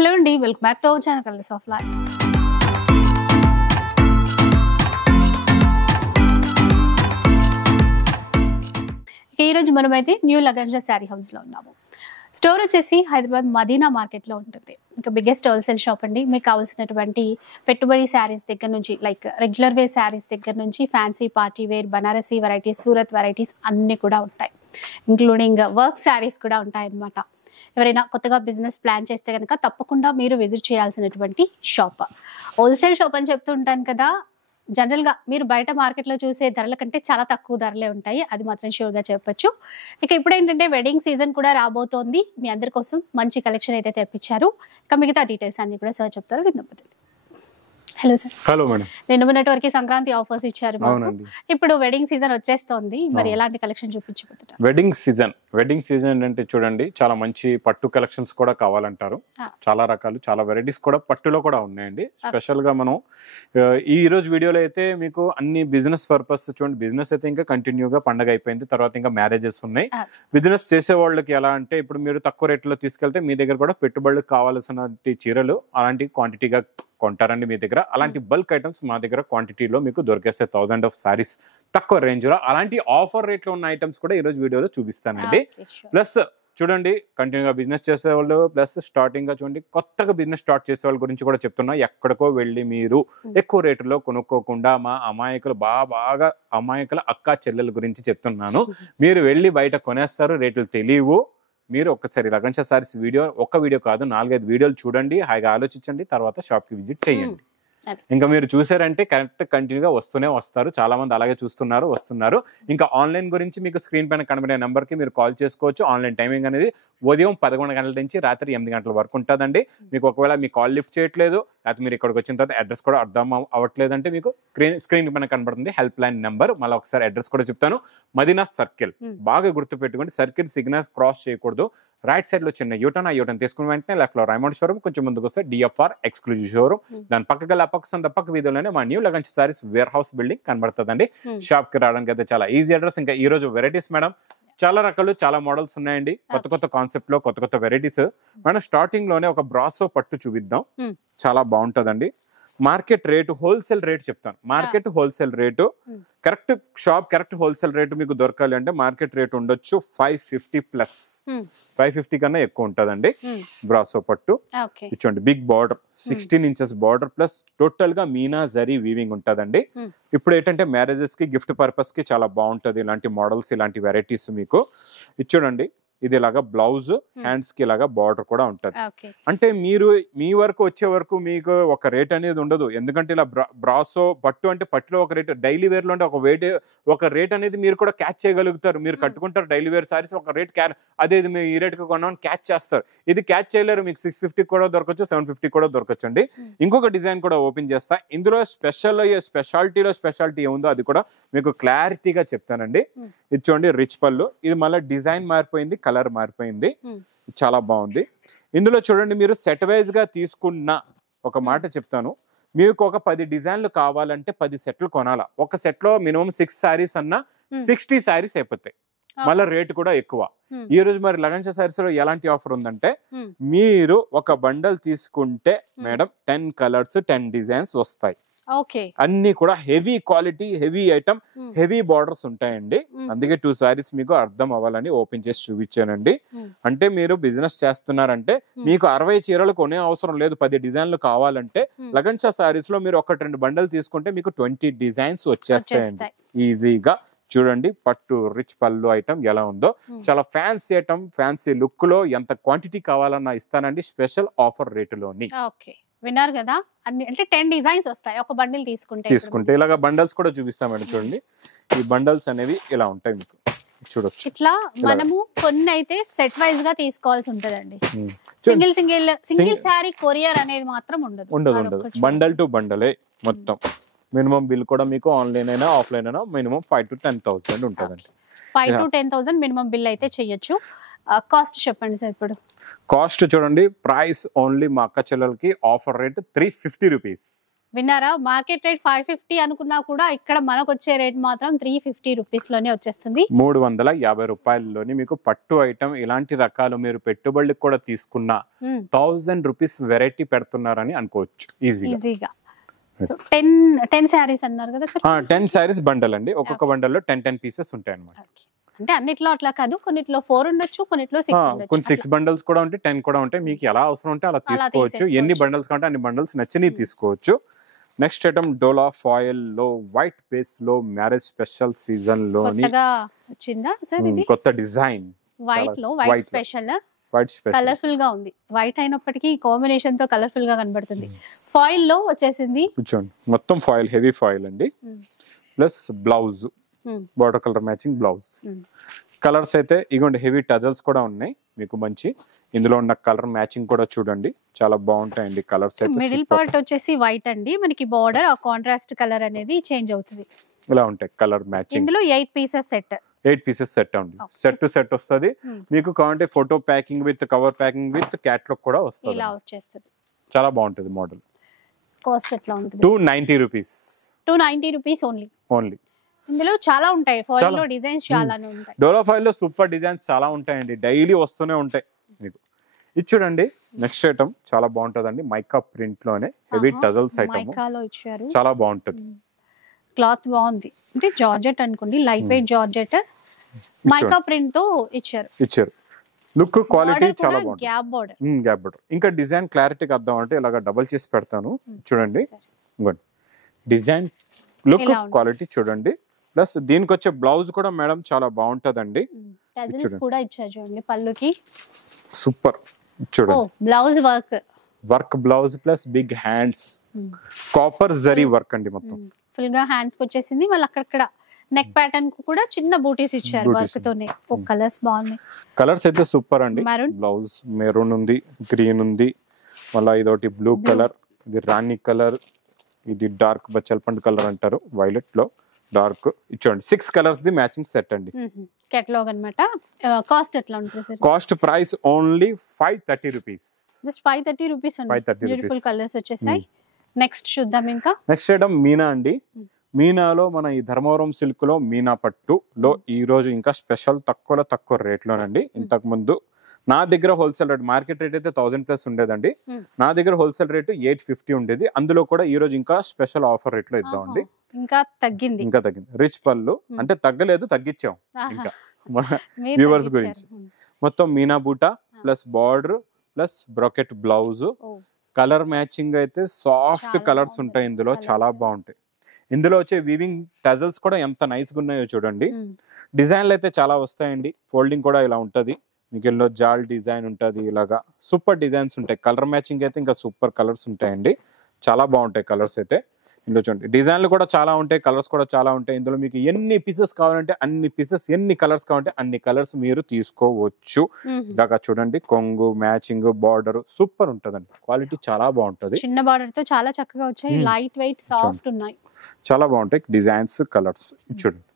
Hello అండి, welcome back to our channel colours of life. ఈరోజు మనమైతే న్యూ లగంజా శారీ హౌస్లో ఉన్నాము. స్టోర్ వచ్చేసి హైదరాబాద్ మదీనా మార్కెట్లో ఉంటుంది. ఇంకా బిగ్గెస్ట్ హోల్సేల్ షాప్ అండి. మీకు కావాల్సినటువంటి పెట్టుబడి శారీస్ దగ్గర నుంచి లైక్ రెగ్యులర్ వేర్ శారీస్ దగ్గర నుంచి fancy party wear, Banarasi varieties, Surat varieties అన్నీ కూడా ఉంటాయి. ఇంక్లూడింగ్ వర్క్ శారీస్ కూడా ఉంటాయన్నమాట. ఎవరైనా కొత్తగా బిజినెస్ ప్లాన్ చేస్తే కనుక తప్పకుండా మీరు విజిట్ చేయాల్సినటువంటి షాప్. హోల్సేల్ షాప్ అని చెప్తూ ఉంటాను కదా, జనరల్గా మీరు బయట మార్కెట్లో చూసే ధరల కంటే చాలా తక్కువ ధరలే ఉంటాయి, అది మాత్రం షూర్గా చెప్పొచ్చు. ఇక ఇప్పుడు ఏంటంటే వెడ్డింగ్ సీజన్ కూడా రాబోతోంది. మీ అందరి కోసం మంచి కలెక్షన్ అయితే తెప్పించారు. ఇక మిగతా డీటెయిల్స్ అన్ని కూడా సార్ చెప్తారు, విన్నప్పుడు. Hello sir. Hello madam. నిన్న మొన్నటి సంక్రాంతి ఆఫర్స్ ఇచ్చారు. ఇప్పుడు వెడ్డింగ్ సీజన్ వచ్చేస్తోంది, మరి ఎలాంటి కలెక్షన్ చూపించబోతున్నారు? వెడ్డింగ్ సీజన్ అంటే చూడండి, చాలా మంచి పట్టు కలెక్షన్స్ కూడా కావాలంటారు. చాలా రకాలు, చాలా వెరైటీస్ కూడా పట్టులో కూడా ఉన్నాయండి. స్పెషల్ గా మనం ఈ రోజు వీడియోలో అయితే మీకు అన్ని బిజినెస్ పర్పస్ చూడండి. బిజినెస్ అయితే ఇంకా కంటిన్యూగా పండగ అయిపోయింది, తర్వాత ఇంకా మ్యారేజెస్ ఉన్నాయి. బిజినెస్ చేసే వాళ్ళకి ఎలా అంటే ఇప్పుడు మీరు తక్కువ రేట్లో తీసుకెళ్తే మీ దగ్గర కూడా పెట్టుబడులకు కావాల్సిన చీరలు అలాంటి క్వాంటిటీగా కొంటారండి మీ దగ్గర. అలాంటి బల్క్ ఐటమ్స్ మా దగ్గర క్వాంటిటీలో మీకు దొరికేస్తే 1000 ఆఫ్ సారీస్ తక్కువ రేంజ్ లో. అలాంటి ఆఫర్ రేట్ లో ఉన్న ఐటమ్స్ కూడా ఈ రోజు వీడియోలో చూపిస్తానండి. ప్లస్ చూడండి, కంటిన్యూగా బిజినెస్ చేసే వాళ్ళు, ప్లస్ స్టార్టింగ్ గా చూడండి కొత్తగా బిజినెస్ స్టార్ట్ చేసే వాళ్ళ గురించి కూడా చెప్తున్నా. ఎక్కడికో వెళ్ళి మీరు ఎక్కువ రేటులో కొనుక్కోకుండా మా అమాయకులు బాగా అమాయకుల అక్క చెల్లెల గురించి చెప్తున్నాను. మీరు వెళ్ళి బయట కొనేస్తారు, రేట్లు తెలియవు. మీరు ఒక్కసారి లగంజా సారీస్ వీడియో, ఒక్క వీడియో కాదు 4-5 వీడియోలు చూడండి, హాయిగా ఆలోచించండి, తర్వాత షాప్ కి విజిట్ చేయండి. ఇంకా మీరు చూసారంటే కరెక్ట్ కంటిన్యూగా వస్తారు. చాలా మంది అలాగే వస్తున్నారు. ఇంకా ఆన్లైన్ గురించి మీకు స్క్రీన్ పైన కనబడే నెంబర్ కి మీరు కాల్ చేసుకోవచ్చు. ఆన్లైన్ టైమింగ్ అనేది ఉదయం 11 గంటల నుంచి రాత్రి 8 గంటల వరకు ఉంటుందండి. మీకు ఒకవేళ మీ కాల్ లిఫ్ట్ చేయట్లేదు, లేకపోతే మీరు ఇక్కడికి వచ్చిన తర్వాత అడ్రస్ కూడా అర్థం అవ్వట్లేదంటే మీకు స్క్రీన్ పైన కనబడుతుంది హెల్ప్ లైన్ నెంబర్. మళ్ళీ ఒకసారి అడ్రస్ కూడా చెప్తాను. మదీనా సర్కిల్, బాగా గుర్తు పెట్టుకోండి. సర్కిల్ సిగ్నల్ క్రాస్ చేయకూడదు. రైట్ సైడ్ లో చిన్న యూటర్న్, ఆ యూటర్న్ తీసుకుని వెంటనే లెఫ్ట్ లో రైమండ్ షోరూమ్, కొంచెం ముందుకు వస్తే డిఎఫ్ఆర్ ఎక్స్క్లూజివ్ షోరూమ్. దాని పక్కగా పక్క వీధిలోనే మా న్యూ లగంజా సారీస్ వేర్ హౌస్ బిల్డింగ్ కనబడుతుందండి. షాప్ కి రావడానికి అయితే చాలా ఈజీ అడ్రస్. ఇంకా ఈ రోజు వెరైటీస్ మేడం చాలా రకాలు, చాలా మోడల్స్ ఉన్నాయండి. కొత్త కాన్సెప్ట్ లో కొత్త వెరైటీస్. మేడం స్టార్టింగ్ లోనే ఒక బ్రాసో పట్టు చూపిద్దాం, చాలా బాగుంటదండి. మార్కెట్ రేటు, హోల్సేల్ రేట్ చెప్తాను. Market wholesale rate correct shop correct wholesale rate మీకు దొరకాలి అంటే మార్కెట్ రేట్ ఉండొచ్చు 550 ప్లస్. 550 కన్నా ఎక్కువ ఉంటదండి. బ్రాసో పట్టు ఇచ్చోండి, big border, 16 inches border, plus total గా మీనా జరీ వీవింగ్ ఉంటదండి. ఇప్పుడు ఏంటంటే మ్యారేజెస్ కి, గిఫ్ట్ పర్పస్ కి చాలా బాగుంటది ఇలాంటి మోడల్స్, ఇలాంటి వెరైటీస్ మీకు. ఇచ్చోడండి, ఇది ఇలాగా బ్లౌజ్, హ్యాండ్స్ కి ఇలాగా బార్డర్ కూడా ఉంటది. అంటే మీరు మీ వరకు వచ్చే వరకు మీకు ఒక రేట్ అనేది ఉండదు. ఎందుకంటే ఇలా బ్రాసో పట్టు అంటే పట్టులో ఒక రేట్, డైలీ వేర్ లో అంటే ఒక రేట్ అనేది మీరు కూడా క్యాచ్ చేయగలుగుతారు. మీరు కట్టుకుంటారు డైలీ వేర్ సారీస్, ఒక రేట్ అదే మీరు ఈ రేట్ కి కొన్నాను క్యాచ్ చేస్తారు. ఇది క్యాచ్ చేయలేరు. మీకు 650 కూడా దొరకచ్చు, 750 కూడా దొరకచ్చు అండి. ఇంకొక డిజైన్ కూడా ఓపెన్ చేస్తా. ఇందులో స్పెషాలిటీ ఏముందో అది కూడా మీకు క్లారిటీగా చెప్తానండి. ఇది చూడండి, రిచ్ పళ్ళు, ఇది మళ్ళీ డిజైన్ మారిపోయింది, కలర్ మారిపోయింది, చాలా బాగుంది. ఇందులో చూడండి, మీరు సెట్ వైజ్ గా తీసుకున్న, ఒక మాట చెప్తాను, మీకు ఒక 10 డిజైన్లు కావాలంటే 10 సెట్లు కొనాలా. ఒక సెట్ లో మినిమం 6 సారీస్ అన్నా 60 సారీస్ అయిపోతాయి. మళ్ళీ రేట్ కూడా ఎక్కువ. ఈ రోజు మరి లగంజా సారీస్ లో ఎలాంటి ఆఫర్ ఉందంటే, మీరు ఒక బండల్ తీసుకుంటే మేడం 10 కలర్స్ 10 డిజైన్స్ వస్తాయి. అన్ని కూడా heavy quality, heavy item, heavy borders ఉంటాయండి. అందుకే 2 సారీస్ మీకు అర్థం అవ్వాలని ఓపెన్ చేసి చూపించానండి. అంటే మీరు బిజినెస్ చేస్తున్నారంటే మీకు 60 చీరలు కొనే అవసరం లేదు. 10 డిజైన్లు కావాలంటే లగంజా సారీస్ లో మీరు 1-2 బండల్ తీసుకుంటే మీకు 20 డిజైన్స్ వచ్చేస్తాయండి ఈజీగా. చూడండి, పట్టు రిచ్ పళ్ళు ఐటమ్ ఎలా ఉందో, చాలా ఫ్యాన్సీ ఐటమ్, ఫ్యాన్సీ లుక్ లో ఎంత క్వాంటిటీ కావాలన్నా ఇస్తానండి, స్పెషల్ ఆఫర్ రేటులోని. విన్నారు కదా, అన్ని అంటే 10 డిజైన్స్ వస్తాయి ఒక బండిల్ తీసుకుంటే. ఇలాగా బండల్స్ కూడా చూపిస్తాం మేడం. చూడండి, ఈ బండల్స్ అనేవి ఇలా ఉంటాయి మీకు చూడొచ్చు. ఇట్లా మనము కొన్ని అయితే సెట్ వైజ్ గా తీసుకోవాల్సి ఉంటదండి. సింగిల్ సారీ కొరియర్ అనేది మాత్రం ఉండదు. బండల్ టు బండలే మొత్తం. మినిమం బిల్ కూడా మీకు ఆన్లైన్ అయినా ఆఫ్లైన్ అయినా మినిమం 5,000 to 10,000 ఉంటదండి. 5,000 to 10,000 మినిమం బిల్ అయితే చెయ్యొచ్చు. కాస్ట్ చెప్పండి సార్. ఇప్పుడు కాస్ట్ చూడండి, ప్రైస్ ఓన్లీ మా అక్క చెల్లెలకి ఆఫర్ రేట్ 350 రూపీస్. విన్నారా? మార్కెట్ రేట్ 550 అనుకున్నా కూడా ఇక్కడ మనకు వచ్చే రేట్ మాత్రం 350 రూపీస్ లోనే వచ్చేస్తుంది. 350 రూపాయల్లోని మీకు పట్టు ఐటమ్ ఇలాంటి రకాలు మీరు పెట్టుబడులకు కూడా తీసుకున్న 1000 రూపీస్ వెరైటీ పెడుతున్నారని అనుకోవచ్చు ఈజీగా. సో 10 శారీస్ అన్నారు కదా సార్? 10 శారీస్ బండల్ అండి. ఒక్కొక్క బండల్లో 10 పీసెస్ ఉంటాయి అన్నమాట. అంటే అన్నిట్లో అట్లా కాదు, కొన్నిట్లో 4 ఉండొచ్చు, కొన్నిట్లో 6 ఉండొచ్చు. కొన్ని 6 బండల్స్ కూడా ఉంటాయి, 10 కూడా ఉంటాయి. మీకు ఎలా అవసరం ఉంటే అలా తీసుకోవచ్చు. ఎన్ని బండల్స్ కావాలంటే అన్ని బండల్స్ నచ్చినవి తీసుకోవచ్చు. నెక్స్ట్ ఐటమ్ డోలా ఫాయిల్ లో వైట్ బేస్ లో మ్యారేజ్ స్పెషల్ సీజన్ లో వచ్చిందా సార్? ఇది కొత్త డిజైన్ వైట్ లో, వైట్ స్పెషల్, కలర్ఫుల్ గా ఉంది. వైట్ అయినప్పటికీ కాంబినేషన్ తో కలర్ఫుల్ గా కనబడుతుంది. ఫాయిల్ లో వచ్చేసింది, మొత్తం ఫాయిల్, హెవీ ఫాయిల్ అండి. Plus blouse border colour matching blouse. Colours అయితే ఇగోండి, హెవీ టజల్స్ కూడా ఉన్నాయి మీకు మంచి. ఇందులో ఉన్న కలర్ మ్యాచింగ్ కూడా చూడండి, చాలా బాగుంటాయండి కలర్స్. మిడిల్ పార్ట్ వచ్చేసి వైట్ అండి, మనకి బార్డర్ ఆ కాంట్రాస్ట్ కలర్ అనేది చేంజ్ అవుతుంది. ఇలా ఉంటాయి కలర్ మ్యాచింగ్. ఇందులో 8 పీసెస్ సెట్, 8 పీసెస్ సెట్ అండి. సెట్ టు సెట్ వస్తుంది మీకు. కావాలంటే photo packing with cover packing with catalogue కూడా వస్తుంది. ఇలా వచ్చేస్తుంది, చాలా బాగుంటుంది మోడల్. కాస్ట్ ఎట్లా ఉంటుంది? 290 రూపీస్. 290 rupees only. ఇందులో చాలా ఉంటాయి, ఫాయిల్ లో డిజైన్స్ చాలా ఉంటాయి. డోలా ఫాయిల్ లో సూపర్ డిజైన్స్ చాలా ఉంటాయండి, డైలీ వస్తూనే ఉంటాయి మీకు. ఇది చూడండి, నెక్స్ట్ ఐటమ్ చాలా బాగుంటదండి. మైకా ప్రింట్ లోనే హెవీ టజల్స్ ఐటమ్ ఇచ్చారు, చాలా బాగుంటది. క్లాత్ బాగుంది, అంటే జార్జెట్ అనుకోండి, light weight georgette mica print తో ఇచ్చారు. లుక్ క్వాలిటీ చాలా బాగుంది. Gap border. ఇంకా డిజైన్ క్లారిటీకి అర్థం అంటే ఇలాగా డబుల్ చేసి పెడతాను చూడండి. డిజైన్ లుక్ క్వాలిటీ చూడండి. ప్లస్ దీనికి వచ్చే బ్లౌజ్ కూడా మేడం చాలా బాగుంటదండి. టజల్స్ కూడా ఇచ్చారు చూడండి పళ్ళుకి, సూపర్. చూడండి blouse work blouse plus big hands, copper zari work అండి. మొత్తం ఫుల్ గా హ్యాండ్స్ కి వచ్చేసింది. మళ్ళీ అక్కడక్కడ నెక్ ప్యాటర్న్ కు కూడా చిన్న బూటీస్ ఇచ్చారు వర్క్ తోనే. కలర్స్ బాగున్నాయి, కలర్స్ అయితే సూపర్ అండి. బ్లౌజ్ మెరూన్ ఉంది, గ్రీన్ ఉంది, మళ్ళీ ఇదొకటి బ్లూ కలర్, ఇది రాణి కలర్, ఇది డార్క్ బచ్చల్ పండు కలర్ అంటారు, వైలెట్ లో డార్క్. ఇచ్చోండి 6 కలర్స్ ది మ్యాచింగ్ సెట్ అండి. కేటలాగ్ అన్నమాట. కాస్ట్ ఎట్లా ఉంటుంది sir? Cost price only 530 rupees. Just 530 rupees అండి. బ్యూటిఫుల్ కలర్స్ వచ్చేసాయి. నెక్స్ట్ చూద్దాం. ఇంకా నెక్స్ట్ ఐటమ్ మీనా అండి. మీనాలో మన ఈ ధర్మవరం సిల్క్ లో మీనా పట్టు లో ఈ రోజు ఇంకా స్పెషల్ తక్కువ రేట్ లోనండి. ఇంతకు ముందు నా దగ్గర హోల్సేల్ రేట్, మార్కెట్ రేట్ అయితే 1000+ ఉండేదండి. నా దగ్గర హోల్సేల్ రేట్ 850 ఉండేది. అందులో కూడా ఈ రోజు ఇంకా స్పెషల్ ఆఫర్ రేట్ లో ఇద్దామండి. ఇంకా తగ్గింది. రిచ్ పళ్ళు అంటే తగ్గలేదు, తగ్గించాం ఇంకా వ్యూవర్స్ గురించి. మొత్తం మీనా బూటా plus border plus bracket blouse. Colour matching అయితే సాఫ్ట్ కలర్స్ ఉంటాయి ఇందులో, చాలా బాగుంటాయి. ఇందులో వచ్చే వీవింగ్ టజల్స్ కూడా ఎంత నైస్ గా ఉన్నాయో చూడండి. డిజైన్లు అయితే చాలా వస్తాయండి. ఫోల్డింగ్ కూడా ఇలా ఉంటది మీకు. ఇందులో జాల్ డిజైన్ ఉంటది, ఇలాగా సూపర్ డిజైన్స్ ఉంటాయి. కలర్ మ్యాచింగ్ అయితే ఇంకా సూపర్ కలర్స్ ఉంటాయండి, చాలా బాగుంటాయి కలర్స్ అయితే. ఇందులో చూడండి డిజైన్లు కూడా చాలా ఉంటాయి, కలర్స్ కూడా చాలా ఉంటాయి. ఇందులో మీకు ఎన్ని పీసెస్ కావాలంటే అన్ని పీసెస్, ఎన్ని కలర్స్ కావాలంటే అన్ని కలర్స్ మీరు తీసుకోవచ్చు. ఇలాగా చూడండి, కొంగు మ్యాచింగ్ బార్డర్ సూపర్ ఉంటదండి. క్వాలిటీ చాలా బాగుంటది. చిన్న బార్డర్ తో చాలా చక్కగా వచ్చాయి. లైట్ వెయిట్ సాఫ్ట్ ఉన్నాయి, చాలా బాగుంటాయి డిజైన్స్ కలర్స్. చూడండి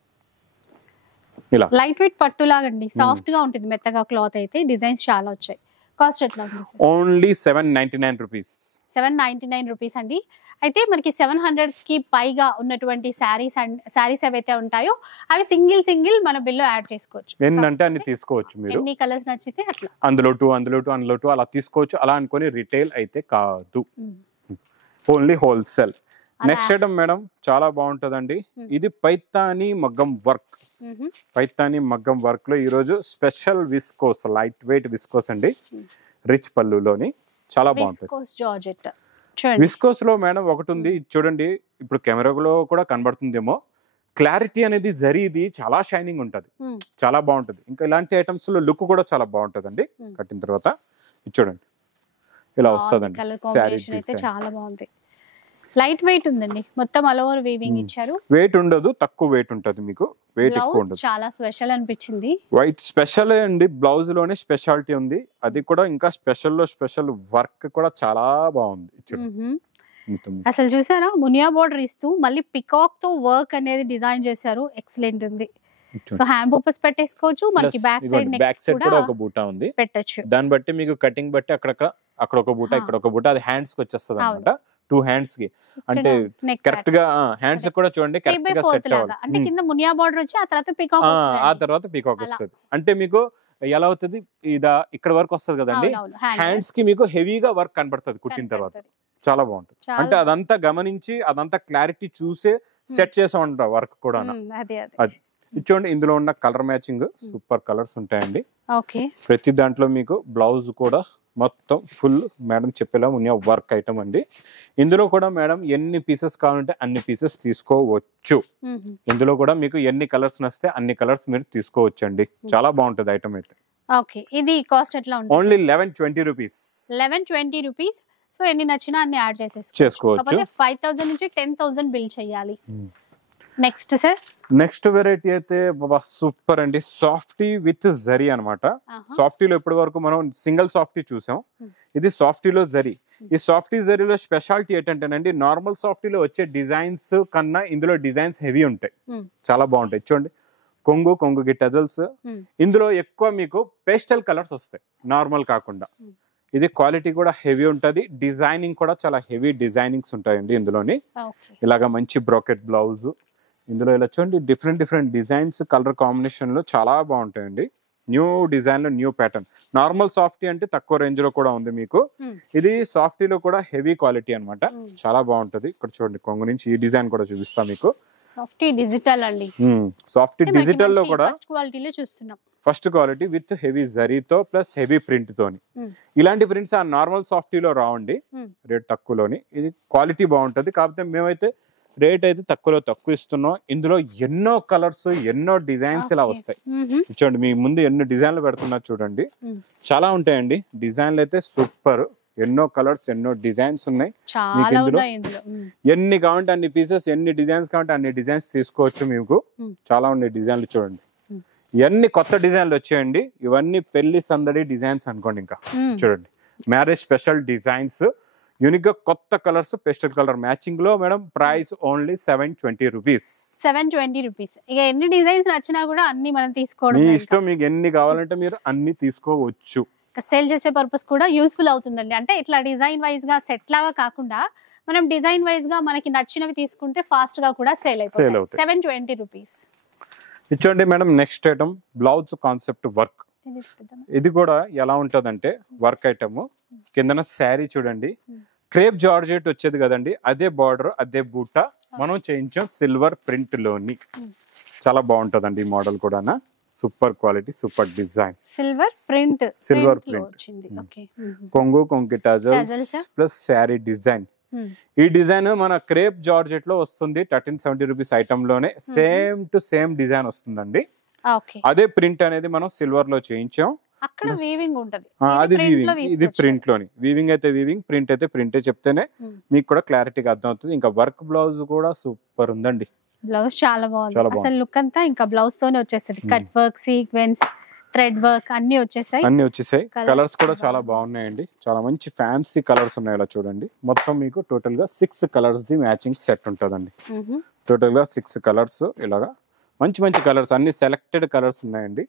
ఇలా లైట్ వెయిట్ పట్టు లాగండి, సాఫ్ట్ గా ఉంటుంది మెత్తగా క్లాత్ అయితే. డిజైన్స్ చాలా వచ్చాయి. కాస్ట్ ఎట్లా ఉంది? Only 799 rupees. 799 రూపీస్ అండి. అయితే మనకి 700 కి పైగా ఉన్నటువంటి శారీస్ ఏవైతే ఉంటాయో అవి సింగిల్ మన బిల్లో యాడ్ చేసుకోవచ్చు. ఎన్నంటే అన్ని తీసుకోవచ్చు మీరు, ఎన్ని కలర్స్ నచ్చితే అట్లా. అందులో 2 అలా తీసుకోవచ్చు. అలా అనుకొని రిటైల్ అయితే కాదు, only wholesale. Next item madam చాలా బాగుంటదండి. ఇది పైతాని మగ్గం వర్క్. పైతాని మగ్గం వర్క్ లో ఈ రోజు special viscose, light weight viscose అండి. రిచ్ పళ్ళులోని చాలా బాగుంటుంది. విస్కోస్ లో మేడం ఒకటి ఉంది చూడండి, ఇప్పుడు కెమెరాలో కూడా కనబడుతుందేమో. క్లారిటీ అనేది జరీది చాలా షైనింగ్ ఉంటది, చాలా బాగుంటది. ఇంకా ఇలాంటి ఐటమ్స్ లో లుక్ కూడా చాలా బాగుంటదండి. కట్టిన తర్వాత చూడండి ఇలా వస్తుందండి. చాలా బాగుంది, లైట్ వెయిట్ ఉందండి. మొత్తం ఆల్ ఓవర్ వీవింగ్ ఇచ్చారు. వెయిట్ ఉండదు, తక్కువ వెయిట్ ఉంటది మీకు. వెయిట్ ఎక్కువ ఉండదు. చాలా స్పెషల్ అనిపించింది. వైట్ స్పెషల్ అండి, బ్లౌజ్ లోనే స్పెషాలిటీ ఉంది. అది కూడా ఇంకా స్పెషల్ లో స్పెషల్ వర్క్ కూడా చాలా బాగుంది. అసలు చూసారా, మునియా బోర్డర్ ఇస్తూ మళ్ళీ పికాక్ తో వర్క్ అనేది డిజైన్ చేశారు. ఎక్సలెంట్ ఉంది. సో హ్యాండ్ పర్పస్ పెట్టేసుకోవచ్చు. మనకి బ్యాక్ సైడ్ కూడా ఒక బూటా ఉంది, పెట్టచ్చు. దాన్ని బట్టి మీకు కటింగ్ బట్టి అక్కడ ఒక బూటా, ఇక్కడ ఒక బూటా, అది హ్యాండ్స్ కి వచ్చేస్తుంది అనమాట. 2 హ్యాండ్స్ కి, అంటే కరెక్ట్ గా హ్యాండ్స్ కూడా చూడండి కరెక్ట్ గా సెట్ అవ్వాలి. అంటే కింద మునియా బార్డర్ వచ్చి ఆ తర్వాత పీకాక్ వస్తుంది, ఆ తర్వాత పీకాక్ వస్తుంది. అంటే మీకు ఎలా అవుతుంది, ఇక్కడ వరకు వస్తుంది కదండి, హ్యాండ్స్ కి మీకు హెవీగా వర్క్ కనబడుతుంది కుట్టిన తర్వాత, చాలా బాగుంటుంది. అంటే అదంతా గమనించి అదంతా క్లారిటీ చూసే సెట్ చేసా ఉంటా వర్క్ కూడా. అది చూడండి, ఇందులో ఉన్న కలర్ మ్యాచింగ్ సూపర్ కలర్స్ ఉంటాయండి. ప్రతి దాంట్లో మీకు బ్లౌజ్ కూడా మొత్తం ఫుల్ మేడం చెప్పేలా ఉన్న వర్క్ ఐటమ్ అండి. ఇందులో కూడా మేడం ఎన్ని పీసెస్ కావాలంటే అన్ని పీసెస్ తీసుకోవచ్చు. ఇందులో కూడా మీకు ఎన్ని కలర్స్ నచ్చితే అన్ని కలర్స్ మీరు తీసుకోవచ్చు అండి. చాలా బాగుంటుంది ఐటమ్ అయితే. ఇది కాస్ట్ ఎట్లా ఉంటుంది? Only 1120 rupees. 1120 రూపీస్. సో ఎన్ని నచ్చినా అన్ని యాడ్ చేసుకోవచ్చు. 5000 నుంచి 10,000 బిల్ చేయాలి. నెక్స్ట్ సార్, నెక్స్ట్ వెరైటీ అయితే సూపర్ అండి, సాఫ్టీ విత్ జరీ అనమాట. సాఫ్టీలో ఇప్పటి వరకు మనం సింగిల్ సాఫ్టీ చూసాం, ఇది సాఫ్టీలో జరీ. ఈ సాఫ్టీ జరీలో స్పెషాలిటీ ఏంటంటేనండి, నార్మల్ సాఫ్టీలో వచ్చే డిజైన్స్ కన్నా ఇందులో డిజైన్స్ హెవీ ఉంటాయి, చాలా బాగుంటాయి. చూడండి, కొంగుకి టజల్స్, ఇందులో ఎక్కువ మీకు పేస్టల్ కలర్స్ వస్తాయి నార్మల్ కాకుండా. ఇది క్వాలిటీ కూడా హెవీ ఉంటది, డిజైనింగ్ కూడా చాలా హెవీ డిజైనింగ్స్ ఉంటాయండి ఇందులోని. ఇలాగా మంచి బ్రోకెట్ బ్లౌజ్, ఇందులో ఇలా చూడండి డిఫరెంట్ డిజైన్స్ కలర్ కాంబినేషన్ లో చాలా బాగుంటాయండి. న్యూ డిజైన్ లో న్యూ ప్యాటర్న్. నార్మల్ సాఫ్టీ అంటే తక్కువ రేంజ్ లో కూడా ఉంది మీకు, ఇది సాఫ్టీలో కూడా హెవీ క్వాలిటీ అన్నమాట, చాలా బాగుంటది. ఇక్కడ చూడండి, కొంగు నుంచి ఈ డిజైన్ కూడా చూపిస్తా మీకు. సాఫ్టీ డిజిటల్ అండి, సాఫ్టీ డిజిటల్ లో కూడా ఫస్ట్ క్వాలిటీలో చూస్తున్నాం. ఫస్ట్ క్వాలిటీ విత్ హెవీ జరీతో ప్లస్ హెవీ ప్రింట్ తోని. ఇలాంటి ప్రింట్స్ ఆ నార్మల్ సాఫ్టీలో రావండి, రేట్ తక్కువలోని. ఇది క్వాలిటీ బాగుంటది, కాకపోతే మేమైతే రేట్ అయితే తక్కువ ఇస్తున్నాం. ఇందులో ఎన్నో కలర్స్, ఎన్నో డిజైన్స్ ఇలా వస్తాయి. చూడండి, మీ ముందు ఎన్నో డిజైన్లు పెడుతున్నా చూడండి, చాలా ఉంటాయండి డిజైన్లు అయితే సూపర్. ఎన్నో కలర్స్, ఎన్నో డిజైన్స్ ఉన్నాయి. ఎన్ని కావాలంటే అన్ని పీసెస్, ఎన్ని డిజైన్స్ కావాలంటే అన్ని డిజైన్స్ తీసుకోవచ్చు మీకు. చాలా ఉన్నాయి డిజైన్లు చూడండి, ఇవన్నీ కొత్త డిజైన్లు వచ్చాయండి. ఇవన్నీ పెళ్లి సందడి డిజైన్స్ అనుకోండి. ఇంకా చూడండి, మ్యారేజ్ స్పెషల్ డిజైన్స్, యూనిక్ గా కొత్త కలర్స్, పేస్టల్ కలర్ మ్యాచింగ్ లో. Madam price only 720 rupees. 720 rupees. ఇక ఎన్ని డిజైన్స్ నచ్చినా కూడా అన్ని మనం తీసుకోవడం మీ ఇష్టం, మీకు ఎన్ని కావాలంటే మీరు అన్ని తీసుకోవచ్చు. సేల్ చేసే పర్పస్ కూడా యూస్ఫుల్ అవుతుందండి. అంటే ఇట్లా డిజైన్ వైజ్ గా సెట్ లాగా కాకుండా మనం డిజైన్ వైజ్ గా మనకి నచ్చినవి తీసుకుంటే ఫాస్ట్ గా కూడా సేల్ అయిపోతాయి. 720 రూపీస్. ఇచ్చండి madam, next item blouse concept work. ఇది కూడా ఎలా ఉంటదంటే వర్క్ ఐటమ్, కిందన శారీ చూడండి, క్రేప్ జార్జెట్ వచ్చేది కదండి, అదే బార్డర్, అదే బూట మనం చేయించాం సిల్వర్ ప్రింట్ లోని. చాలా బాగుంటదండి ఈ మోడల్ కూడా, super quality, super design, silver print. కొంగు టజల్స్ ప్లస్ శారీ డిజైన్. ఈ డిజైన్ మన క్రేప్ జార్జెట్ లో వస్తుంది, 1370 రూపీస్ ఐటమ్ లోనే సేమ్ టు సేమ్ డిజైన్ వస్తుందండి. అదే ప్రింట్ అనేది మనం సిల్వర్ లో చేయించాం. అక్కడ వీవింగ్ ఉంటది, అది వీవింగ్, ఇది ప్రింట్ లోని. వీవింగ్ అయితే వీవింగ్, ప్రింట్ అయితే ప్రింటే చెప్తేనే మీకు కూడా క్లారిటీగా అర్థం అవుతుంది. ఇంకా వర్క్ బ్లౌజ్ కూడా సూపర్ ఉందండి, బ్లౌజ్ చాలా బాగుంది. అసలు లుక్ అంతా ఇంకా బ్లౌజ్ తోనే వచ్చేస్తుంది. Cut work, sequence, thread work అన్ని వచ్చేసాయి. కలర్స్ కూడా చాలా బాగున్నాయండి, చాలా మంచి ఫ్యాన్సీ కలర్స్ ఉన్నాయి. ఇలా చూడండి, మొత్తం మీకు టోటల్ గా 6 కలర్స్ ది మ్యాచింగ్ సెట్ ఉంటదండి. టోటల్ గా 6 కలర్స్, ఇలాగా మంచి కలర్స్, అన్ని సెలెక్టెడ్ కలర్స్ ఉన్నాయండి.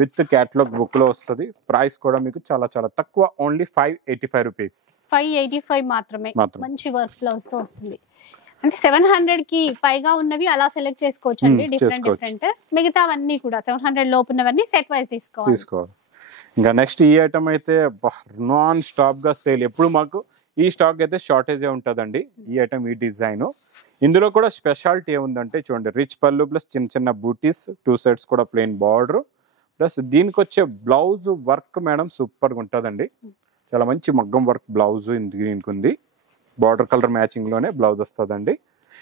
విత్ క్యాటలాగ్ బుక్ లో వస్తుంది. ప్రైస్ కూడా మీకు చాలా తక్కువ, ఓన్లీ 585 రూపీస్. 585 మాత్రమే. మంచి వర్క్ బ్లౌజ్ తో వస్తుంది. అంటే 700 కి పైగా ఉన్నవి అలా సెలెక్ట్ చేసుకోవచ్చు అండి, డిఫరెంట్. మిగతావన్నీ కూడా 700 లోపు ఉన్నవన్నీ సెట్ వైజ్ తీసుకోవాలి. ఇంకా నెక్స్ట్ ఈ ఐటమ్ అయితే నాన్ స్టాప్ గా సేల్. ఎప్పుడు మాకు ఈ స్టాక్ అయితే షార్టేజ్ ఉంటదండి. ఈ ఐటమ్, ఈ డిజైన్. ఇందులో కూడా స్పెషాలిటీ ఏముందంటే చూడండి, రిచ్ పళ్ళు ప్లస్ చిన్న బూటీస్, 2 సైడ్స్ కూడా ప్లెయిన్ బార్డర్, ప్లస్ దీనికి వచ్చే బ్లౌజ్ వర్క్ మేడం సూపర్ గా ఉంటదండి. చాలా మంచి మగ్గం వర్క్ బ్లౌజ్ దీనికి ఉంది. బార్డర్ కలర్ మ్యాచింగ్ లోనే బ్లౌజ్ వస్తుందండి.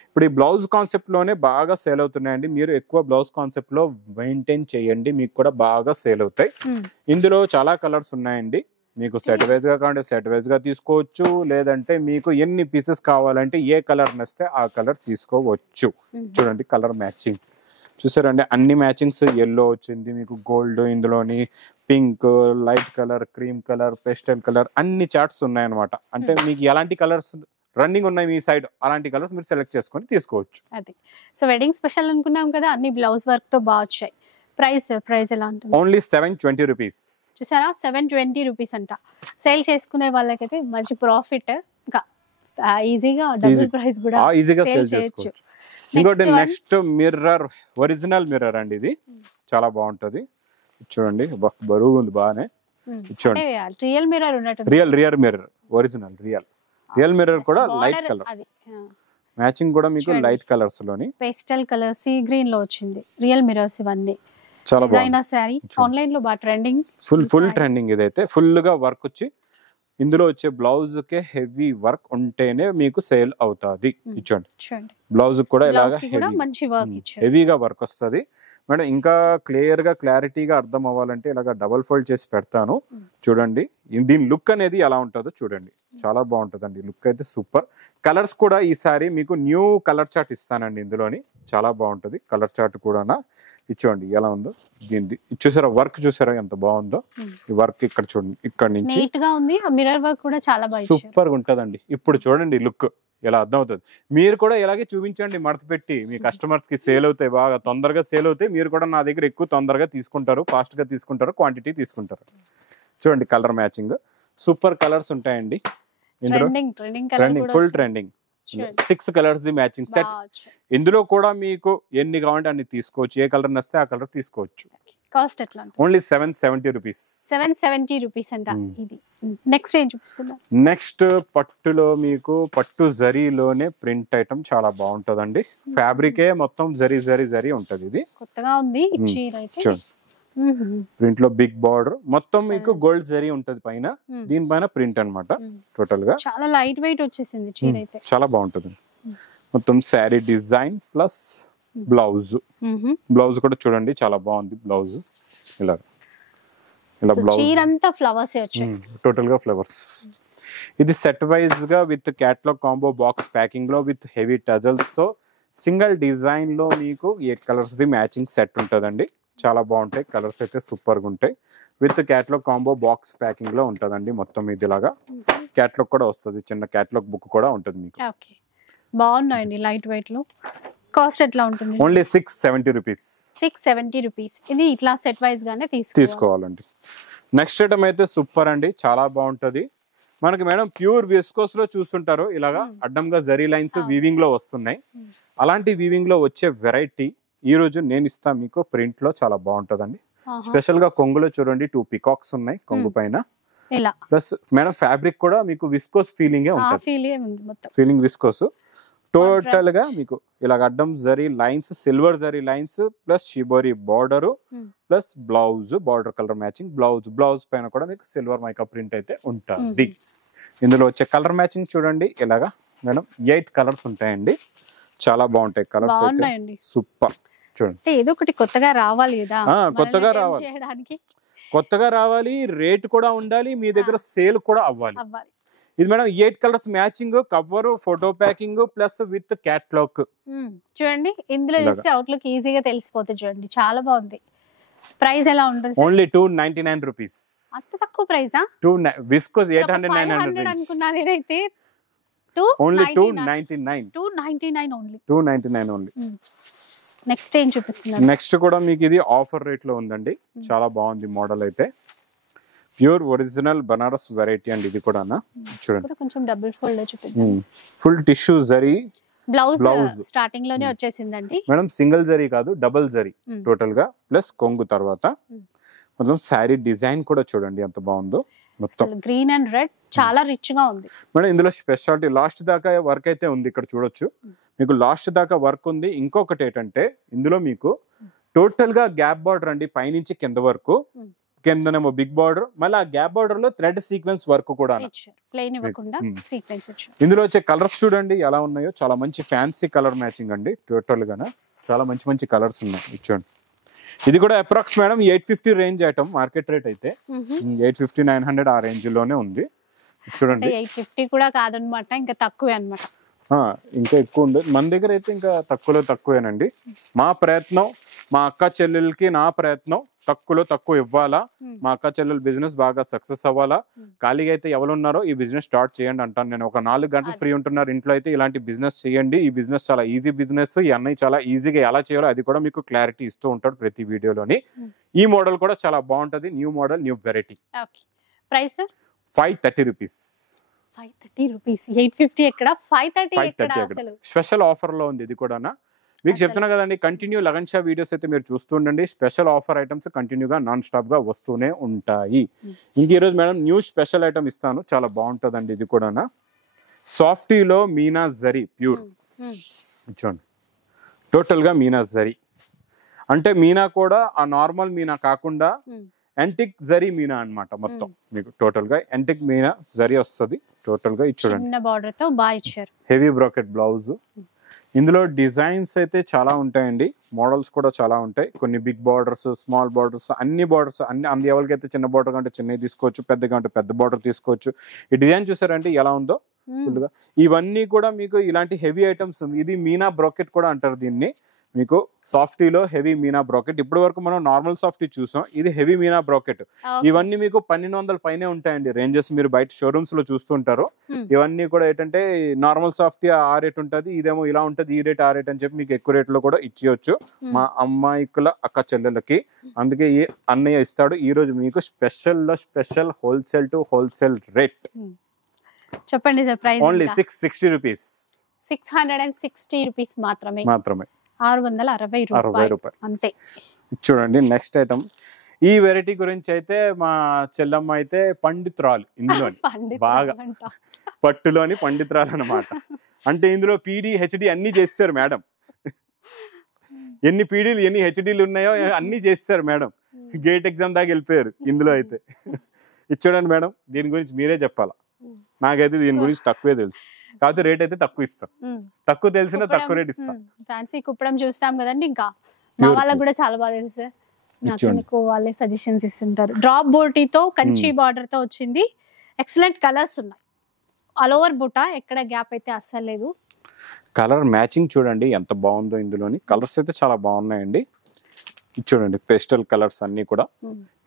ఇప్పుడు ఈ బ్లౌజ్ కాన్సెప్ట్ లోనే బాగా సేల్ అవుతున్నాయండి. మీరు ఎక్కువ బ్లౌజ్ కాన్సెప్ట్ లో మెయింటైన్ చేయండి, మీకు కూడా బాగా సేల్ అవుతాయి. ఇందులో చాలా కలర్స్ ఉన్నాయండి. మీకు సెట్ వైజ్ గా కావాలంటే సెట్ వైజ్ గా తీసుకోవచ్చు, లేదంటే మీకు ఎన్ని పీసెస్ కావాలంటే ఏ కలర్ నచ్చితే ఆ కలర్ తీసుకోవచ్చు. చూడండి, కలర్ మ్యాచింగ్ చూసారండి, అన్ని మ్యాచింగ్స్. ఎల్లో వచ్చింది మీకు, గోల్డ్, ఇందులోని pink, light colour, cream colour, pastel colour, అన్ని చార్ట్స్ ఉన్నాయన్నమాట. అంటే మీకు ఎలాంటి కలర్స్ రన్నింగ్ ఉన్నాయి మీ సైడ్, అలాంటి కలర్స్ మీరు సెలెక్ట్ చేసుకొని తీసుకోవచ్చు. అది సో వెడ్డింగ్ స్పెషల్ అనుకున్నాం కదా, అన్ని బ్లౌజ్ వర్క్ తో బాగా వచ్చాయి. ప్రైస్ ఎలా ఉంటుంది? Only 720 rupees. చూసారా, 720 రూపీస్ అంట. సేల్ చేసుకునే వాళ్ళకైతే మంచి ప్రాఫిట్. ఇంకా ఈజీగా డబుల్ ప్రైస్ కూడా ఈజీగా సేల్ సేల్ చేయొచ్చు. చేసుకోవచ్చు. ఇంకోటి నెక్స్ట్ మిర్రర్, ఒరిజినల్ మిర్రర్ అండి ఇది, చాలా బాగుంటది. చూడండి బరువు ఉంది బాగానే. చూడండి రియల్ మిర్రర్ ఉన్నట్టు, real mirror, original real mirror కూడా లైట్ కలర్ మ్యాచింగ్ కూడా మీకు లైట్ కలర్స్ లోని పేస్టల్ కలర్ సీ గ్రీన్ లో వచ్చింది రియల్ మిర్రర్స్. ఇవన్నీ చాలా డిజైనర్ శారీ, ఆన్లైన్ లో బాగా ట్రెండింగ్, ఫుల్ ట్రెండింగ్. ఇదైతే ఫుల్ గా వర్క్ వచ్చి ఇందులో వచ్చే బ్లౌజ్ కే హెవీ వర్క్ ఉంటేనే మీకు సేల్ అవుతుంది. చూడండి బ్లౌజ్ కూడా ఇలాగా మంచి వర్క్ ఇచ్చారు, హెవీగా వర్క్ వస్తుంది మేడం. ఇంకా క్లియర్ గా క్లారిటీగా అర్థం అవ్వాలంటే ఇలాగా డబల్ ఫోల్డ్ చేసి పెడతాను చూడండి. దీని లుక్ అనేది ఎలా ఉంటుందో చూడండి, చాలా బాగుంటుందండి లుక్ అయితే సూపర్. కలర్స్ కూడా ఈసారి మీకు న్యూ కలర్ చార్ట్ ఇస్తానండి ఇందులోని, చాలా బాగుంటది కలర్ చార్ట్ కూడా. ఇచ్చోండి ఎలా ఉందో, దీన్ని చూసారా వర్క్ చూసారా ఎంత బాగుందో. ఈ వర్క్ ఇక్కడ చూడండి, ఇక్కడ నుంచి నీట్ గా ఉంది. మిర్రర్ వర్క్ కూడా చాలా బాగా సూపర్ గా ఉంటదండి. ఇప్పుడు చూడండి లుక్ ఎలా అర్థం అవుతుంది. మీరు కూడా ఇలాగే చూపించండి మడత పెట్టి, మీ కస్టమర్స్ కి సేల్ అవుతాయి, బాగా తొందరగా సేల్ అవుతాయి. మీరు కూడా నా దగ్గర ఎక్కువ తొందరగా తీసుకుంటారు, ఫాస్ట్ గా తీసుకుంటారు, క్వాంటిటీ తీసుకుంటారు. చూడండి కలర్ మ్యాచింగ్ సూపర్ కలర్స్ ఉంటాయండి ఇందులో. Trending full trending 6 colours the matching set. ఇందులో కూడా మీకు ఎన్ని కావాలంటే అన్ని తీసుకోవచ్చు, ఏ కలర్ నస్తే ఆ కలర్ తీసుకోవచ్చు. కాస్ట్ ఎట్లా? Only 770 rupees. 770 రూపీస్ అంట ఇది. నెక్స్ట్ ఏం చూపిస్తున్నారు? నెక్స్ట్ పట్టులో మీకు పట్టు జరీలోనే ప్రింట్ ఐటమ్ చాలా బాగుంటదండి. ఫ్యాబ్రికే మొత్తం జరీ ఉంటది. ఇది కొత్తగా ఉంది. చూడండి ప్రింట్ లో బిగ్ బార్డర్ మొత్తం మీకు గోల్డ్ జరీ ఉంటది పైన, దీనిపైన ప్రింట్ అన్నమాట. టోటల్ గా చాలా లైట్ వెయిట్ వచ్చేసింది చీర అయితే, చాలా బాగుంటది. మొత్తం శారీ డిజైన్ ప్లస్ బ్లౌజ్ కూడా చూడండి చాలా బాగుంది. బ్లౌజ్ ఇలా బ్లౌజ్ చీర అంతా ఫ్లవర్స్ వచ్చాయి, టోటల్ గా ఫ్లవర్స్. ఇది సెట్ వైజ్ గా with catalogue combo box packing లో విత్ హెవీ టజల్స్ తో సింగిల్ డిజైన్ లో మీకు 8 కలర్స్ ది మ్యాచింగ్ సెట్ ఉంటదండి. చాలా బాగుంటాయి కలర్స్ అయితే, సూపర్ గా ఉంటాయి. With catalogue combo box packing లో ఉంటదండి మొత్తం. ఇది ఇలాగా క్యాటలాగ్ కూడా వస్తుంది, చిన్న క్యాటలాగ్ బుక్ కూడా ఉంటుంది మీకు. బాగున్నాయండి లైట్ వెయిట్ లో. కాస్ట్ ఎట్లా ఉంటుంది? Only 670 rupees. 670 రూపీస్. ఇది ఇట్లా సెట్ వైజ్ గానే తీసుకోవాలండి. నెక్స్ట్ ఐటమ్ అయితే సూపర్ అండి, చాలా బాగుంటది. మనకి మేడం ప్యూర్ విస్కోస్ లో చూస్తుంటారు, ఇలాగా అడ్డంగా జరీ లైన్స్ వీవింగ్ లో వస్తున్నాయి. అలాంటి వీవింగ్ లో వచ్చే వెరైటీ ఈ రోజు నేను ఇస్తాను మీకు. ప్రింట్ లో చాలా బాగుంటదండి. స్పెషల్ గా కొంగులో చూడండి 2 పికాక్స్ ఉన్నాయి కొంగు పైన. ప్లస్ మేడం ఫ్యాబ్రిక్ కూడా మీకు viscose feeling feeling viscose. Total గా మీకు ఇలాగ అడ్డం zari lines, silver zari lines plus shibori border plus blouse border colour matching. Blouse పైన కూడా మీకు సిల్వర్ మైకా ప్రింట్ అయితే ఉంటుంది. ఇందులో వచ్చే కలర్ మ్యాచింగ్ చూడండి ఇలాగా మేడం 8 కలర్స్ ఉంటాయండి, చాలా బాగుంటాయి కలర్స్ అయితే సూపర్. చూడండి ఏదో ఒకటి కొత్తగా రావాలి కదా, కొత్తగా రావాలి, రేట్ కూడా ఉండాలి, మీ దగ్గర సేల్ కూడా అవ్వాలి. ఇది madam 8 colours matching, cover, photo packing plus with catalogue. చూడండి ఇందులో చూస్తే అవుట్లుక్ ఈజీగా తెలిసిపోతుంది. చూడండి చాలా బాగుంది. ప్రైస్ ఎలా ఉంటుంది? Only 299 rupees. అంత తక్కువ ప్రైసా? విస్కోస్ 800 అనుకున్నా నేనైతే. Only 299 only. 299 ఓన్లీ. నెక్స్ట్ ఏం చూపిస్తున్నారు? నెక్స్ట్ కూడా మీకు ఇది ఆఫర్ రేట్ లో ఉందండి, చాలా బాగుంది మోడల్ అయితే. ప్యూర్ ఒరిజినల్ బనారస్ వెరైటీ అండి ఇది కూడా. చూడండి కొంచెం డబుల్ ఫోల్డ్ చూపిద్దాం. Full tissue zari blouse starting లోనే వచ్చేసిందండి మేడం. సింగిల్ జరీ కాదు, డబుల్ జరీ టోటల్ గా ప్లస్ కొంగు. తర్వాత మొత్తం శారీ డిజైన్ కూడా చూడండి ఎంత బాగుందో. మొత్తం గ్రీన్ అండ్ రెడ్ చాలా రిచ్ గా ఉంది మేడం. ఇందులో స్పెషాలిటీ లాస్ట్ దాకా వర్క్ అయితే ఉంది, ఇక్కడ చూడొచ్చు మీకు లాస్ట్ దాకా వర్క్ ఉంది. ఇంకొకటి ఏంటంటే ఇందులో మీకు టోటల్ గా గ్యాప్ బార్డర్ అండి, పైనుంచి కింద వరకు. కిందనేమో బిగ్ బార్డర్, మళ్ళీ ఆ గ్యాప్ బార్డర్ లో థ్రెడ్ సీక్వెన్స్ వర్క్ కూడా. ఇందులో వచ్చే కలర్స్ చూడండి ఎలా ఉన్నాయో, చాలా మంచి ఫ్యాన్సీ కలర్ మ్యాచింగ్ అండి. టోటల్ గా చాలా మంచి కలర్స్ ఉన్నాయి. చూడండి ఇది కూడా approx madam 850 range item. Market rate అయితే 850-900 ఆ రేంజ్ లోనే ఉంది. చూడండి 850 కూడా కాదనమాట, ఇంకా తక్కువే అనమాట. ఇంకా ఎక్కువ ఉండదు మన దగ్గర అయితే, ఇంకా తక్కువలో తక్కువేనండి. మా ప్రయత్నం, మా అక్క చెల్లెలకి నా ప్రయత్నం తక్కువలో తక్కువ ఇవ్వాలా, మా అక్క చెల్లెలు బిజినెస్ బాగా సక్సెస్ అవ్వాలా. ఖాళీగా అయితే ఎవరు ఉన్నారో ఈ బిజినెస్ స్టార్ట్ చేయండి అంటాను నేను. ఒక 4 గంటలు ఫ్రీ ఉంటున్నారు ఇంట్లో అయితే ఇలాంటి బిజినెస్ చేయండి. ఈ బిజినెస్ చాలా ఈజీ బిజినెస్. ఈ అన్నయ్య చాలా ఈజీగా ఎలా చేయాలో అది కూడా మీకు క్లారిటీ ఇస్తూ ఉంటాడు ప్రతి వీడియోలోని. ఈ మోడల్ కూడా చాలా బాగుంటది, new model, new variety. Price 530 rupees. 530 rupees, 850 ఎక్కడ, 530 ఎక్కడ అసలు. స్పెషల్ ఆఫర్ లో ఉంది ఇది కూడా. మీకు చెప్తున్నా కదండి, కంటిన్యూ లగన్ షా వీడియోస్ అయితే మీరు చూస్తుండండి. స్పెషల్ ఆఫర్ ఐటమ్స్ కంటిన్యూగా నాన్ స్టాప్ గా వస్తూనే ఉంటాయి. ఇంక ఈరోజు మేడం న్యూ స్పెషల్ ఐటమ్ ఇస్తాను, చాలా బాగుంటుందండి ఇది కూడా. సాఫ్టీలో మీనా జరీ ప్యూర్ చూడండి, టోటల్ గా మీనా జరీ. అంటే మీనా కూడా ఆ నార్మల్ మీనా కాకుండా యాంటిక్ జరీ మీనా అన్నమాట. మొత్తం మీకు టోటల్ గా యాంటిక్ మీనా జరీ వస్తుంది టోటల్ గా. చూడండి చిన్న బార్డర్ తో బాగా ఇచ్చారు. Heavy bracket blouse. ఇందులో డిజైన్స్ అయితే చాలా ఉంటాయండి, మోడల్స్ కూడా చాలా ఉంటాయి. కొన్ని బిగ్ బార్డర్స్, స్మాల్ బార్డర్స్, అన్ని బార్డర్స్ అన్ని ఎవరికైతే చిన్న బార్డర్ కంటే చిన్నవి తీసుకోవచ్చు, పెద్దగా అంటే పెద్ద బార్డర్ తీసుకోవచ్చు. ఈ డిజైన్ చూసారంటే ఎలా ఉందో ఫుల్ గా. ఇవన్నీ కూడా మీకు ఇలాంటి హెవీ ఐటమ్స్. ఇది మీనా బ్రాకెట్ కూడా అంటారు దీన్ని. మీకు సాఫ్టీలో హెవీ మీనా బ్రాకెట్. ఇప్పటి వరకు మనం నార్మల్ సాఫ్టీ చూసాం, ఇది హెవీ మీనా బ్రాకెట్. ఇవన్నీ మీకు 1200 పైనే ఉంటాయండి రేంజెస్. మీరు బయట షోరూమ్స్ లో చూస్తుంటారు. ఇవన్నీ కూడా ఏంటంటే నార్మల్ సాఫ్టీ ఆ రేట్ ఉంటుంది, ఇదేమో ఇలా ఉంటుంది, ఈ రేట్ ఆ రేట్ అని చెప్పి మీకు ఎక్కువ రేట్ లో కూడా ఇచ్చేయచ్చు మా అమ్మాయికుల అక్క చెల్లెలకి. అందుకే ఈ అన్నయ్య ఇస్తాడు ఈ రోజు మీకు స్పెషల్ లో special wholesale to wholesale rate. చెప్పండి sir price. Only 660 rupees. 660 rupees మాత్రమే. 660 రూపాయలు అంతే. చూడండి నెక్స్ట్ ఐటమ్. ఈ వెరైటీ గురించి అయితే మా చెల్లమ్మ అయితే పండితురాలు ఇందులోని, బాగా పట్టులోని పండితురాలు అన్నమాట. అంటే ఇందులో పీడీ హెచ్డి అన్ని చేస్తారు మేడం. ఎన్ని పీడీలు ఎన్ని హెచ్డీలు ఉన్నాయో అన్ని చేస్తారు మేడం. గేట్ ఎగ్జామ్ దాకా వెళ్ళిపోయారు ఇందులో అయితే. ఇది చూడండి మేడం, దీని గురించి మీరే చెప్పాలా. నాకైతే దీని గురించి తక్కువే తెలుసు, కాకపోతే రేట్ అయితే తక్కువ ఇస్తాం. తక్కువ తెలిసిన తక్కువ రేట్ ఇస్తాం. ఫ్యాన్సీ కుప్పడం చూస్తాం కదండి, ఇంకా మా వాళ్ళకి కూడా చాలా బాగా తెలుసు. నాకు మీకు వాళ్ళే సజెషన్స్ ఇస్తుంటారు. డ్రాప్ బోటీతో కంచి బార్డర్ తో వచ్చింది. ఎక్సలెంట్ కలర్స్ ఉన్నాయి. ఆల్ ఓవర్ బుటా, ఎక్కడ గ్యాప్ అయితే అస్సలు లేదు. కలర్ మ్యాచింగ్ చూడండి ఎంత బాగుందో. ఇందులోని కలర్స్ అయితే చాలా బాగున్నాయండి. చూడండి పేస్టల్ కలర్స్ అన్ని కూడా.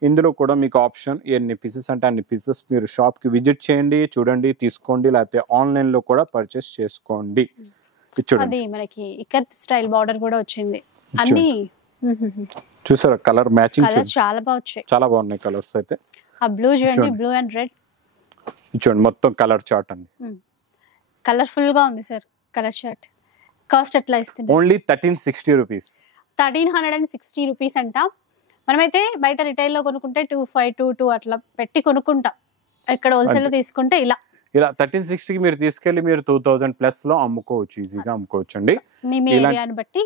ఇందులో కూడా మీకు ఆప్షన్ ఎన్ని పీసెస్ అంటే అన్ని పీసెస్ మీరు షాప్ కి విజిట్ చేయండి, చూడండి, తీసుకోండి, లేకపోతే ఆన్లైన్ లో కూడా పర్చేస్ చేసుకోండి. చూడండి మనకి ఇక్కత్ స్టైల్ బార్డర్ కూడా వచ్చింది. అన్ని చూసారా కలర్ మ్యాచింగ్ చాలా బాగా వచ్చాయి, చాలా బాగున్నాయి కలర్స్ అయితే. ఆ బ్లూ చూడండి, బ్లూ అండ్ రెడ్ చూడండి మొత్తం కలర్ చార్ట్ అండి. కలర్ఫుల్ గా ఉంది సార్ కలర్ చార్ట్. కాస్ట్ ఎట్లా ఇస్తుంది? Only 1360 rupees. 1360 రూపీస్ అంట. మనమైతే బయట రిటైల్ లో కొనుక్కుంటే 2522 అట్లా పెట్టి కొనుక్కుంటాం. ఇక్కడ హోల్సేల్ లో తీసుకుంటే ఇలా 1360కి మీరు తీసుకెళ్లి మీరు 2000 ప్లస్ లో అమ్ముకోవచ్చు, ఈజీగా అమ్ముకోవచ్చు అండి. బట్టి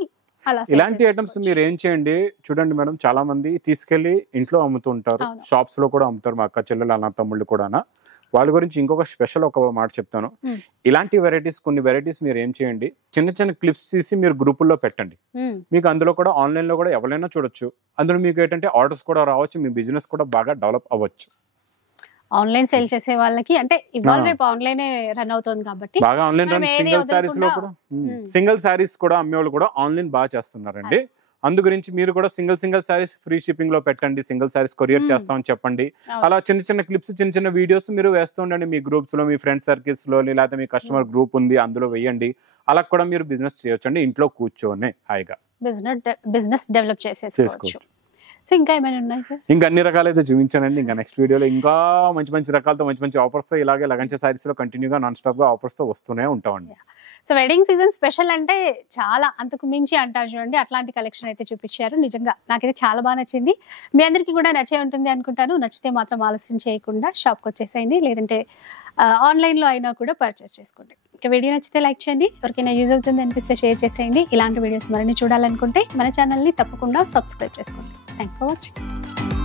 ఇలాంటి ఐటమ్స్ మీరు ఏం చేయండి, చూడండి మేడం, చాలా మంది తీసుకెళ్లి ఇంట్లో అమ్ముతుంటారు, షాప్స్ లో కూడా అమ్ముతారు. మా అక్క చెల్లెలు అన్న తమ్ముళ్ళు కూడా. వాళ్ళ గురించి ఇంకొక స్పెషల్ ఒక మాట చెప్తాను. ఇలాంటి వెరైటీస్, కొన్ని వెరైటీస్ మీరు ఏం చేయండి, చిన్న చిన్న క్లిప్స్ తీసి మీరు గ్రూపుల్లో పెట్టండి. మీకు అందులో కూడా ఆన్లైన్ లో కూడా ఎవరైనా చూడొచ్చు. అందులో మీకు ఏంటంటే ఆర్డర్స్ కూడా రావచ్చు, మీ బిజినెస్ కూడా బాగా డెవలప్ అవ్వచ్చు. ఆన్లైన్ సేల్ చేసే వాళ్ళకి అంటే ఇవాళ రేపు ఆన్లైన్ రన్ అవుతుంది కాబట్టి బాగా ఆన్లైన్ రన్. సింగిల్ సారీస్ లో కూడా, సింగిల్ సారీస్ కూడా అమ్మేవాళ్ళు కూడా ఆన్లైన్ బాగా చేస్తున్నారండి. అందు గురించి మీరు కూడా సింగిల్ సారీస్ ఫ్రీ షిప్పింగ్ లో పెట్టండి, సింగిల్ సారీస్ కొరియర్ చేస్తామని చెప్పండి. అలా చిన్న చిన్న క్లిప్స్, చిన్న చిన్న వీడియోస్ మీరు వేస్తూ ఉండండి. మీ గ్రూప్స్ లో, మీ ఫ్రెండ్ సర్కిల్స్ లో, లేకపోతే మీ కస్టమర్ గ్రూప్ ఉంది అందులో వేయండి. అలా కూడా మీరు బిజినెస్ చేయొచ్చండి ఇంట్లో కూర్చొని హాయిగా బిజినెస్ డెవలప్ చేసేసుకోవచ్చు. సో ఇంకా ఏమైనా ఉన్నాయి సార్? ఇంకా అన్ని రకాలైతే చూపించానండి. ఇంకా నెక్స్ట్ వీడియోలో ఇంకా మంచి మంచి రకాలతో, మంచి మంచి ఆఫర్స్ తో, ఇలాగే లగన్ షా సారీస్ లో కంటిన్యూగా నాన్ స్టాప్ గా ఆఫర్స్ తో వస్తూనే ఉంటామండి. సో వెడ్డింగ్ సీజన్ స్పెషల్ అంటే చాలా అంతకు మించి అంటారు చూడండి, అట్లాంటి కలెక్షన్ అయితే చూపించారు. నిజంగా నాకైతే చాలా బాగా నచ్చింది. మీ అందరికీ కూడా నచ్చే ఉంటుంది అనుకుంటాను. నచ్చితే మాత్రం ఆలస్యం చేయకుండా షాప్కి వచ్చేసేయండి, లేదంటే ఆన్లైన్లో అయినా కూడా పర్చేస్ చేసుకోండి. ఇక వీడియో నచ్చితే లైక్ చేయండి, ఎవరికైనా యూజ్ అవుతుంది అనిపిస్తే షేర్ చేసేయండి. ఇలాంటి వీడియోస్ మరిన్ని చూడాలనుకుంటే మన ఛానల్ని తప్పకుండా సబ్స్క్రైబ్ చేసుకోండి. Thanks for watching.